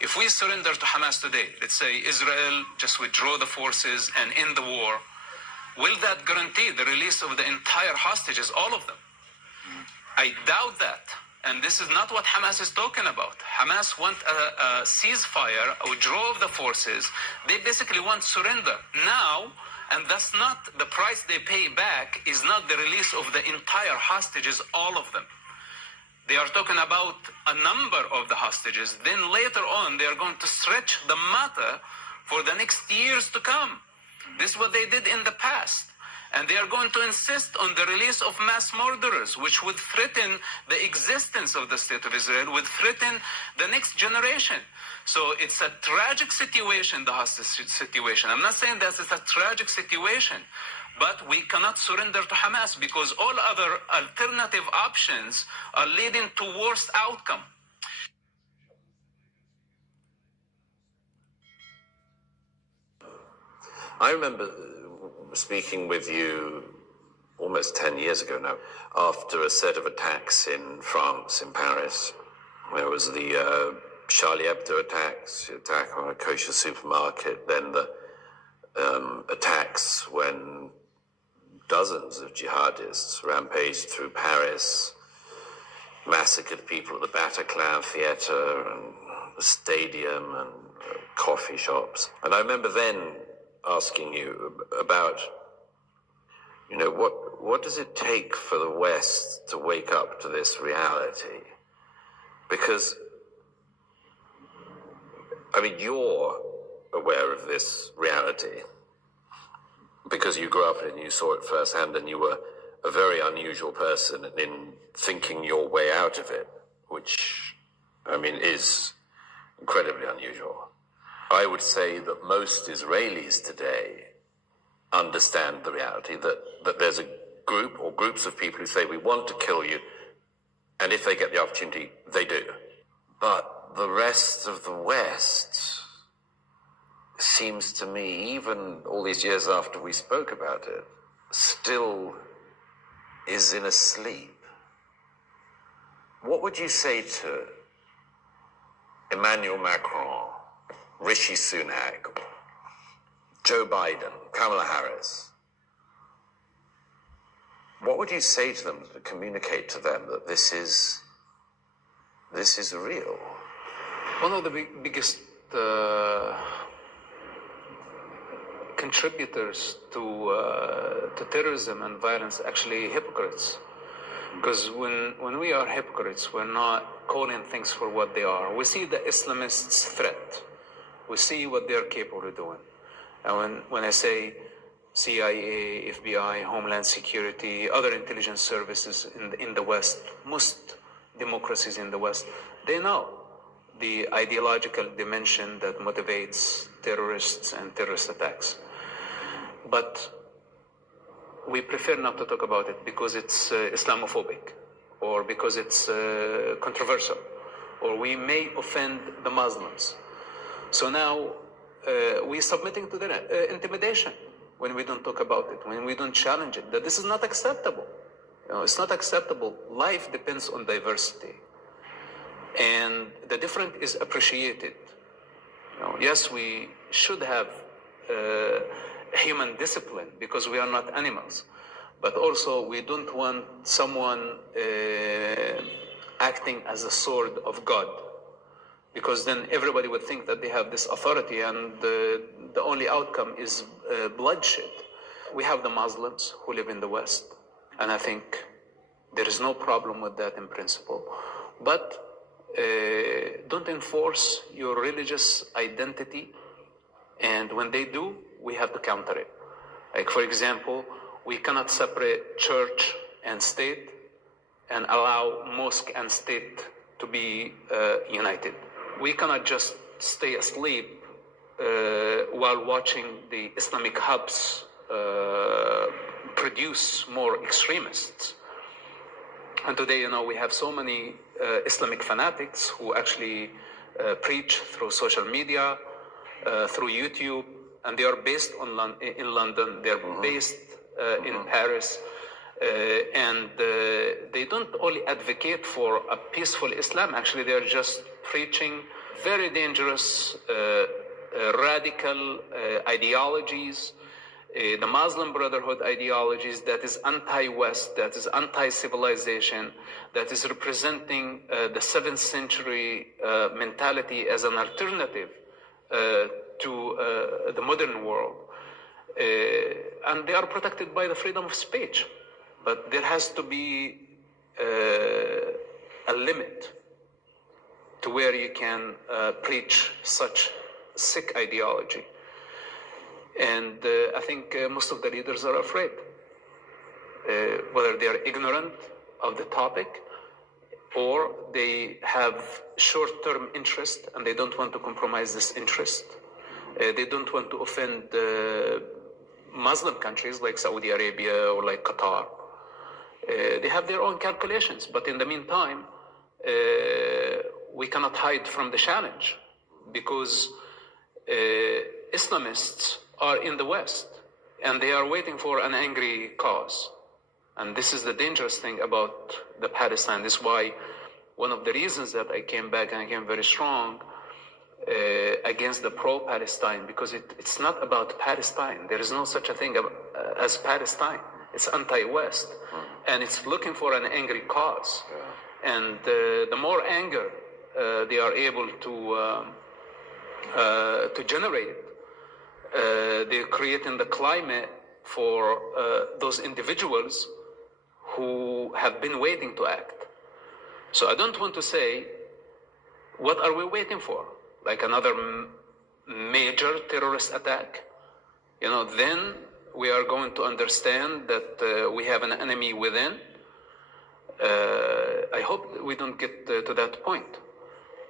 If we surrender to Hamas today, let's say Israel just withdraw the forces and end the war, will that guarantee the release of the entire hostages, all of them? I doubt that. And this is not what Hamas is talking about. Hamas want a ceasefire, a withdrawal of the forces. They basically want surrender now, and that's not the price they pay back, is not the release of the entire hostages, all of them. They are talking about a number of the hostages. Then later on, they are going to stretch the matter for the next years to come. This is what they did in the past. And they are going to insist on the release of mass murderers, which would threaten the existence of the State of Israel, would threaten the next generation. So it's a tragic situation, the hostage situation. I'm not saying that it's a tragic situation, but we cannot surrender to Hamas because all other alternative options are leading to worse outcome. I remember speaking with you almost 10 years ago now, after a set of attacks in France, in Paris. There was the Charlie Hebdo attacks, the attack on a kosher supermarket, then the attacks when dozens of jihadists rampaged through Paris, massacred people at the Bataclan Theatre and the stadium and coffee shops. And I remember then asking you about, what does it take for the West to wake up to this reality? Because, you're aware of this reality because you grew up in it and you saw it firsthand, and you were a very unusual person in thinking your way out of it, which, is incredibly unusual. I would say that most Israelis today understand the reality that there's a group or groups of people who say, we want to kill you, and if they get the opportunity, they do. But the rest of the West seems to me, even all these years after we spoke about it, still is in a sleep. What would you say to Emmanuel Macron, Rishi Sunak, Joe Biden, Kamala Harris? What would you say to them to communicate to them that this is real? One of the biggest contributors to terrorism and violence actually hypocrites. Because when we are hypocrites, we're not calling things for what they are. We see the Islamists' threat. We see what they're capable of doing. And when I say CIA, FBI, Homeland Security, other intelligence services in the West, most democracies in the West, they know the ideological dimension that motivates terrorists and terrorist attacks. But we prefer not to talk about it because it's Islamophobic, or because it's controversial, or we may offend the Muslims. So now we're submitting to the intimidation when we don't talk about it, when we don't challenge it, that this is not acceptable. It's not acceptable. Life depends on diversity. And the different is appreciated. Yes, we should have human discipline because we are not animals. But also we don't want someone acting as a sword of God, because then everybody would think that they have this authority, and the only outcome is bloodshed. We have the Muslims who live in the West, and I think there is no problem with that in principle. But don't enforce your religious identity, and when they do, we have to counter it. Like, for example, we cannot separate church and state and allow mosque and state to be united. We cannot just stay asleep while watching the Islamic hubs produce more extremists. And today, we have so many Islamic fanatics who actually preach through social media, through YouTube, and they are based in London, they're based in Paris, and they don't only advocate for a peaceful Islam, actually they're just preaching very dangerous, radical ideologies, the Muslim Brotherhood ideologies that is anti-West, that is anti-civilization, that is representing the 7th century mentality as an alternative to the modern world. And they are protected by the freedom of speech. But there has to be a limit to where you can preach such sick ideology. And I think most of the leaders are afraid, whether they are ignorant of the topic or they have short-term interest and they don't want to compromise this interest. They don't want to offend Muslim countries like Saudi Arabia or like Qatar. They have their own calculations, but in the meantime, we cannot hide from the challenge because Islamists are in the West and they are waiting for an angry cause. And this is the dangerous thing about the Palestine. This is why one of the reasons that I came back and I came very strong against the pro-Palestine, because it's not about Palestine. There is no such a thing as Palestine. It's anti-West, and it's looking for an angry cause. Yeah. And the more anger they are able to generate, they're creating the climate for those individuals who have been waiting to act. So I don't want to say, what are we waiting for? Like another major terrorist attack? You know, then we are going to understand that we have an enemy within. I hope we don't get to that point.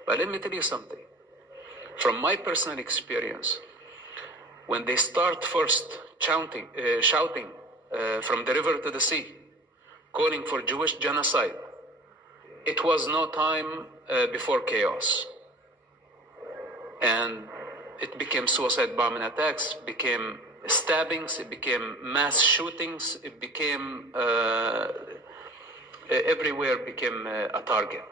But let me tell you something. From my personal experience, when they start first shouting from the river to the sea, calling for Jewish genocide, it was no time before chaos. And it became suicide bombing attacks, became stabbings, it became mass shootings, it became, everywhere became a target.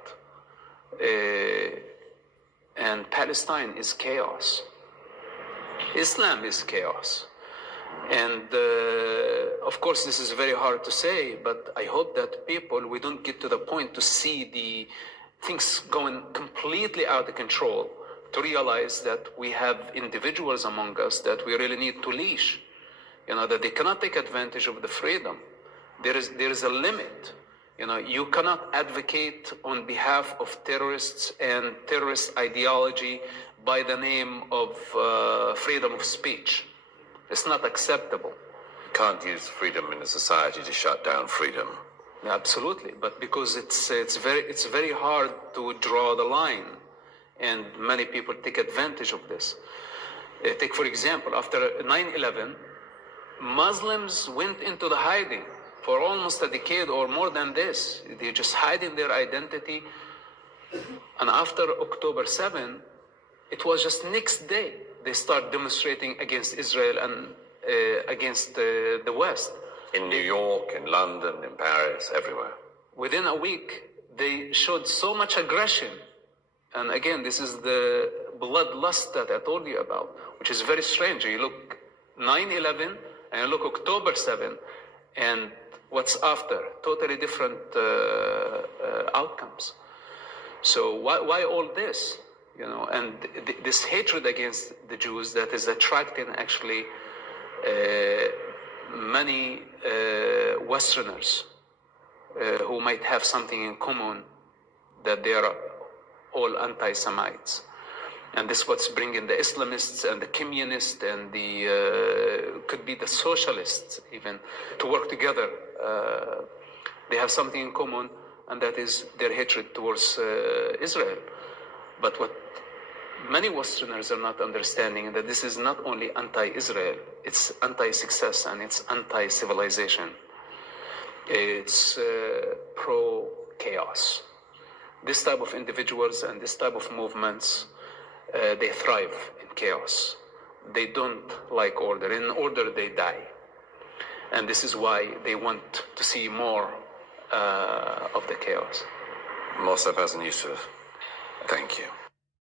And Palestine is chaos. Islam is chaos. And of course, this is very hard to say, but I hope that people, we don't get to the point to see the things going completely out of control, to realize that we have individuals among us that we really need to leash, you know, that they cannot take advantage of the freedom. There is a limit. You know, you cannot advocate on behalf of terrorists and terrorist ideology by the name of freedom of speech. It's not acceptable. You can't use freedom in a society to shut down freedom. Absolutely, but because it's very hard to draw the line, and many people take advantage of this. Take for example, after 9/11, Muslims went into the hiding for almost a decade or more than this. They just hiding their identity, and after October 7, it was just next day they start demonstrating against Israel and against the West. In New York, in London, in Paris, everywhere. Within a week, they showed so much aggression. And again, this is the bloodlust that I told you about, which is very strange. You look 9/11 and you look October 7, and what's after? Totally different outcomes. So why all this? You know, and this hatred against the Jews that is attracting actually many Westerners who might have something in common, that they are all anti-Semites. And this is what's bringing the Islamists and the communists and the, could be the socialists even, to work together. They have something in common, and that is their hatred towards Israel. But what many Westerners are not understanding, that this is not only anti-Israel, it's anti-success and it's anti-civilization. It's pro-chaos. This type of individuals and this type of movements, they thrive in chaos. They don't like order. In order, they die. And this is why they want to see more of the chaos. Mohsen Yusuf, thank you.